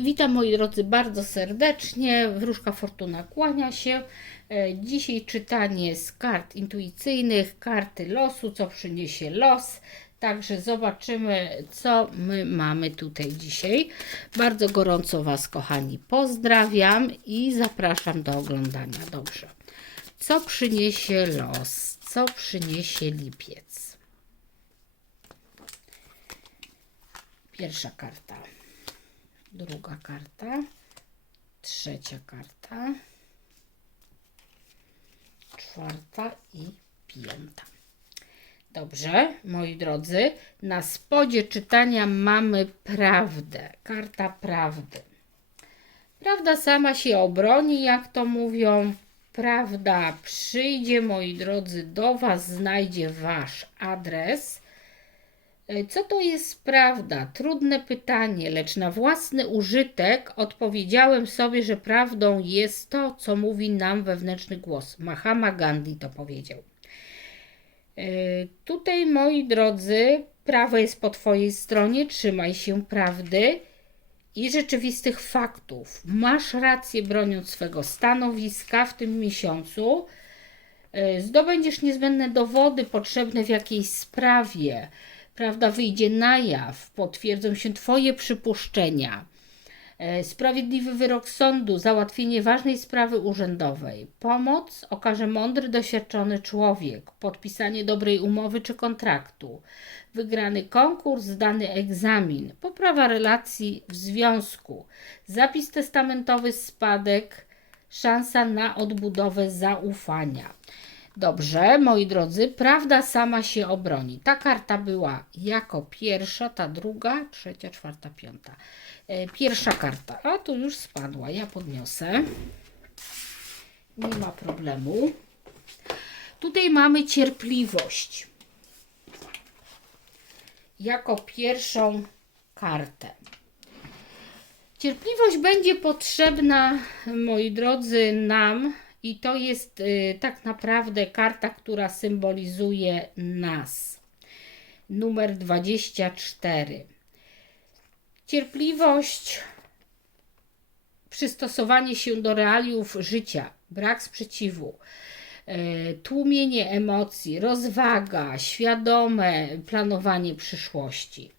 Witam moi drodzy bardzo serdecznie. Wróżka Fortuna kłania się. E, Dzisiaj czytanie z kart intuicyjnych, karty losu, co przyniesie los. Także zobaczymy, co my mamy tutaj dzisiaj. Bardzo gorąco Was, kochani, pozdrawiam i zapraszam do oglądania. Dobrze. Co przyniesie los? Co przyniesie lipiec? Pierwsza karta druga karta, trzecia karta, czwarta i piąta. Dobrze, moi drodzy, na spodzie czytania mamy prawdę, karta prawdy. Prawda sama się obroni, jak to mówią. Prawda przyjdzie, moi drodzy, do Was, znajdzie Wasz adres. E, Co to jest prawda? Trudne pytanie, lecz na własny użytek odpowiedziałem sobie, że prawdą jest to, co mówi nam wewnętrzny głos. Mahatma Gandhi to powiedział. E, Tutaj, moi drodzy, prawo jest po Twojej stronie, trzymaj się prawdy i rzeczywistych faktów. Masz rację broniąc swego stanowiska w tym miesiącu. E, Zdobędziesz niezbędne dowody potrzebne w jakiejś sprawie prawda, wyjdzie na jaw, potwierdzą się Twoje przypuszczenia. E, Sprawiedliwy wyrok sądu, załatwienie ważnej sprawy urzędowej, pomoc okaże mądry, doświadczony człowiek, podpisanie dobrej umowy czy kontraktu, wygrany konkurs, zdany egzamin, poprawa relacji w związku, zapis testamentowy, spadek, szansa na odbudowę zaufania. Dobrze, moi drodzy, prawda sama się obroni. Ta karta była jako pierwsza, ta druga, trzecia, czwarta, piąta. E, Pierwsza karta, a tu już spadła, ja podniosę. Nie ma problemu. Tutaj mamy cierpliwość. Jako pierwszą kartę. Cierpliwość będzie potrzebna, moi drodzy, nam i to jest y, tak naprawdę karta, która symbolizuje nas. Numer 24. Cierpliwość, przystosowanie się do realiów życia, brak sprzeciwu, y, tłumienie emocji, rozwaga, świadome planowanie przyszłości,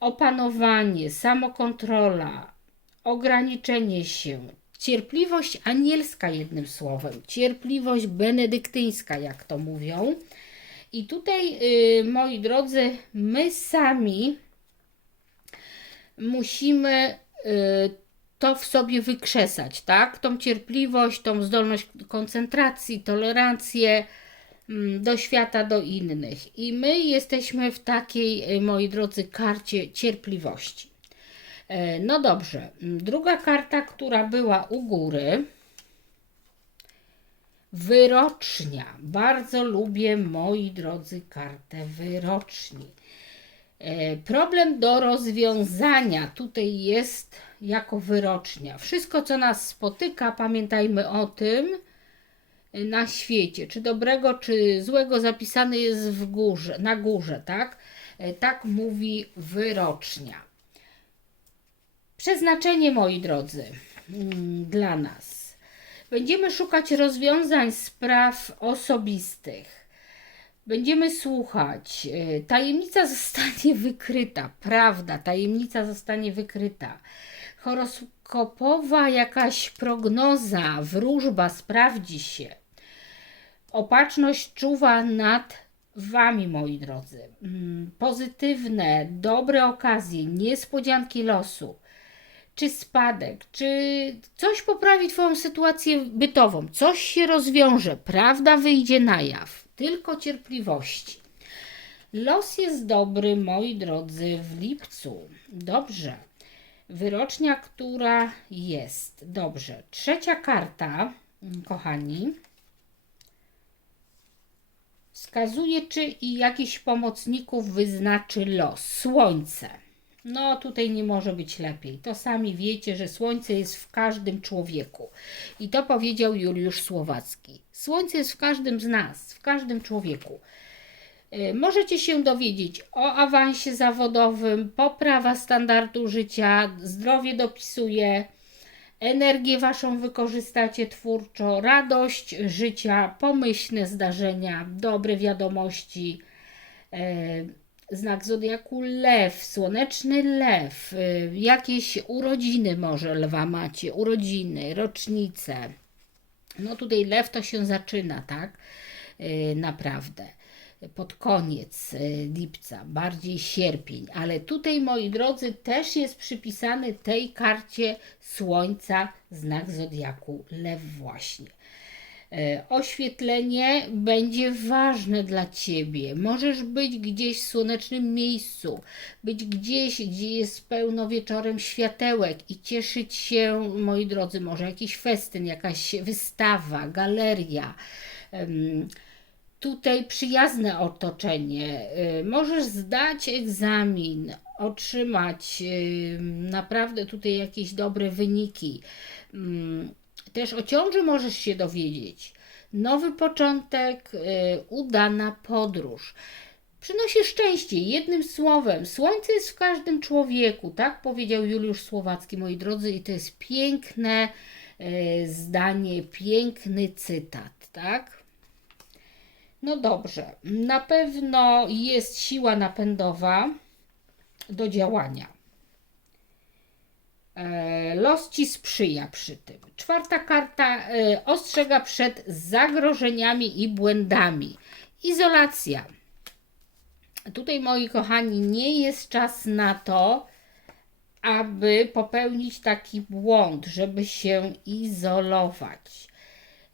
opanowanie, samokontrola, ograniczenie się, Cierpliwość anielska, jednym słowem, cierpliwość benedyktyńska, jak to mówią. I tutaj, y, moi drodzy, my sami musimy y, to w sobie wykrzesać, tak? Tą cierpliwość, tą zdolność koncentracji, tolerancję mm, do świata, do innych. I my jesteśmy w takiej, y, moi drodzy, karcie cierpliwości. E, No dobrze, druga karta, która była u góry. Wyrocznia. Bardzo lubię, moi drodzy, kartę wyroczni. E, Problem do rozwiązania tutaj jest jako wyrocznia. Wszystko, co nas spotyka, pamiętajmy o tym e, na świecie, czy dobrego, czy złego, zapisane jest w górze, na górze, tak? Tak mówi wyrocznia. Przeznaczenie, moi drodzy, mm, dla nas. Będziemy szukać rozwiązań spraw osobistych. Będziemy słuchać. e, Tajemnica zostanie wykryta, prawda, tajemnica zostanie wykryta. Horoskopowa jakaś prognoza, wróżba sprawdzi się. Opatrzność czuwa nad Wami, moi drodzy. Mm, Pozytywne, dobre okazje, niespodzianki losu czy spadek, czy coś poprawi Twoją sytuację bytową, coś się rozwiąże, prawda wyjdzie na jaw, tylko cierpliwości. Los jest dobry, moi drodzy, w lipcu. Dobrze. Wyrocznia, która jest. Dobrze. Trzecia karta, mm, kochani, wskazuje, czy i jakiś pomocników wyznaczy los. Słońce. No, tutaj nie może być lepiej. To sami wiecie, że słońce jest w każdym człowieku. I to powiedział Juliusz Słowacki. Słońce jest w każdym z nas, w każdym człowieku. Y, Możecie się dowiedzieć o awansie zawodowym, poprawa standardu życia, zdrowie dopisuje, energię waszą wykorzystacie twórczo, radość życia, pomyślne zdarzenia, dobre wiadomości. E, Znak zodiaku lew, słoneczny lew, y, jakieś urodziny może lwa macie, urodziny, rocznice. No tutaj lew to się zaczyna, tak? Y, Naprawdę. Pod koniec y, lipca, bardziej sierpień, ale tutaj, moi drodzy, też jest przypisany tej karcie Słońca znak zodiaku Lew, właśnie. E, Oświetlenie będzie ważne dla ciebie. Możesz być gdzieś w słonecznym miejscu, być gdzieś, gdzie jest pełno wieczorem światełek i cieszyć się, moi drodzy, może jakiś festyn, jakaś wystawa, galeria. Tutaj przyjazne otoczenie. Y, Możesz zdać egzamin, otrzymać naprawdę tutaj jakieś dobre wyniki. Też o ciąży możesz się dowiedzieć. Nowy początek, y, udana podróż. Przynosi szczęście, jednym słowem. Słońce jest w każdym człowieku, tak powiedział Juliusz Słowacki, moi drodzy, i to jest piękne y, zdanie, piękny cytat, tak? No dobrze, na pewno jest siła napędowa do działania. E, Los ci sprzyja przy tym. Czwarta karta e, ostrzega przed zagrożeniami i błędami. Izolacja. Tutaj, moi kochani, nie jest czas na to, aby popełnić taki błąd, żeby się izolować.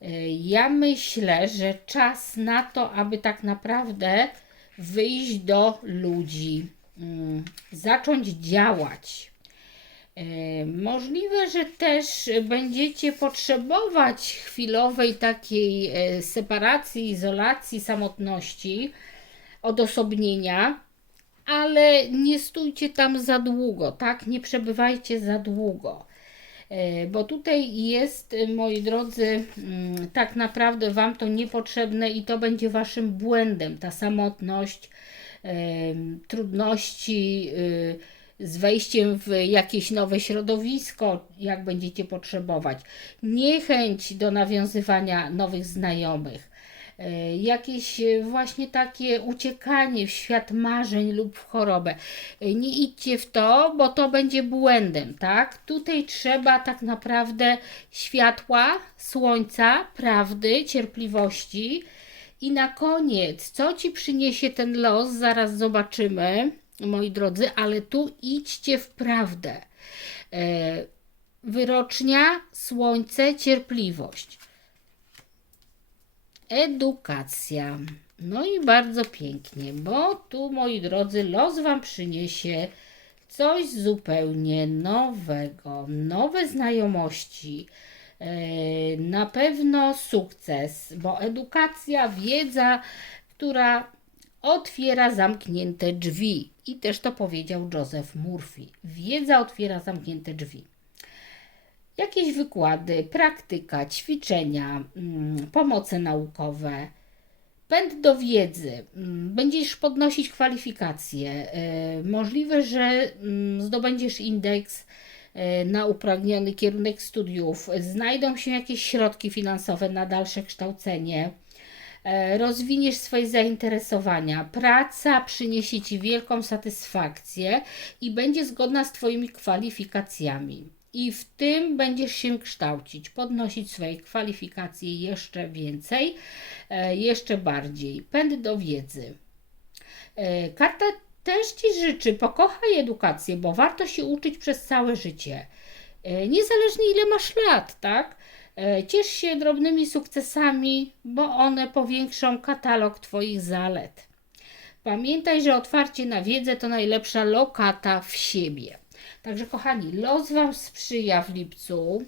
E, Ja myślę, że czas na to, aby tak naprawdę wyjść do ludzi, mm, zacząć działać. E, Możliwe, że też będziecie potrzebować chwilowej takiej e, separacji, izolacji, samotności, odosobnienia, ale nie stójcie tam za długo, tak? Nie przebywajcie za długo. E, Bo tutaj jest, moi drodzy, mm, tak naprawdę Wam to niepotrzebne i to będzie Waszym błędem, ta samotność, trudności y, z wejściem w jakieś nowe środowisko, jak będziecie potrzebować, niechęć do nawiązywania nowych znajomych, e, jakieś e, właśnie takie uciekanie w świat marzeń lub w chorobę. E, Nie idźcie w to, bo to będzie błędem, tak? Tutaj trzeba tak naprawdę światła, słońca, prawdy, cierpliwości. I na koniec, co ci przyniesie ten los, zaraz zobaczymy, moi drodzy, ale tu idźcie w prawdę. E, Wyrocznia, słońce, cierpliwość. Edukacja. No i bardzo pięknie, bo tu, moi drodzy, los Wam przyniesie coś zupełnie nowego, nowe znajomości, e, na pewno sukces, bo edukacja, wiedza, która otwiera zamknięte drzwi. I też to powiedział Joseph Murphy. Wiedza otwiera zamknięte drzwi jakieś wykłady, praktyka, ćwiczenia, mm, pomoce naukowe, pęd do wiedzy, mm, będziesz podnosić kwalifikacje. e, Możliwe, że mm, zdobędziesz indeks e, na upragniony kierunek studiów, znajdą się jakieś środki finansowe na dalsze kształcenie. E, Rozwiniesz swoje zainteresowania. Praca przyniesie Ci wielką satysfakcję i będzie zgodna z Twoimi kwalifikacjami. I w tym będziesz się kształcić, podnosić swoje kwalifikacje jeszcze więcej, e, jeszcze bardziej. Pęd do wiedzy. E, Karta też Ci życzy, pokochaj edukację, bo warto się uczyć przez całe życie. Niezależnie ile masz lat, tak? E, Ciesz się drobnymi sukcesami, bo one powiększą katalog Twoich zalet. Pamiętaj, że otwarcie na wiedzę to najlepsza lokata w siebie. Także, kochani, los Wam sprzyja w lipcu.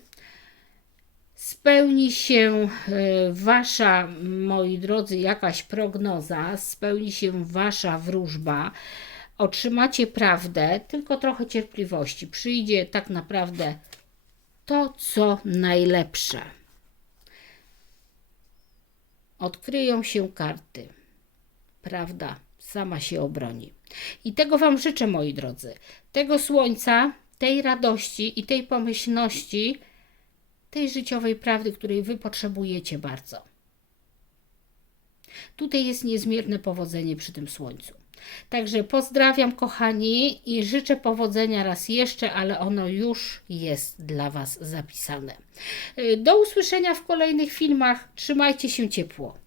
Spełni się e, Wasza, moi drodzy, jakaś prognoza, spełni się Wasza wróżba. Otrzymacie prawdę, tylko trochę cierpliwości. Przyjdzie tak naprawdę to, co najlepsze. Odkryją się karty. prawda sama się obroni. I tego Wam życzę, moi drodzy. Tego słońca, tej radości i tej pomyślności, tej życiowej prawdy, której Wy potrzebujecie bardzo. Tutaj jest niezmierne powodzenie przy tym słońcu. Także pozdrawiam, kochani, i życzę powodzenia raz jeszcze, ale ono już jest dla Was zapisane. Y, Do usłyszenia w kolejnych filmach. Trzymajcie się ciepło.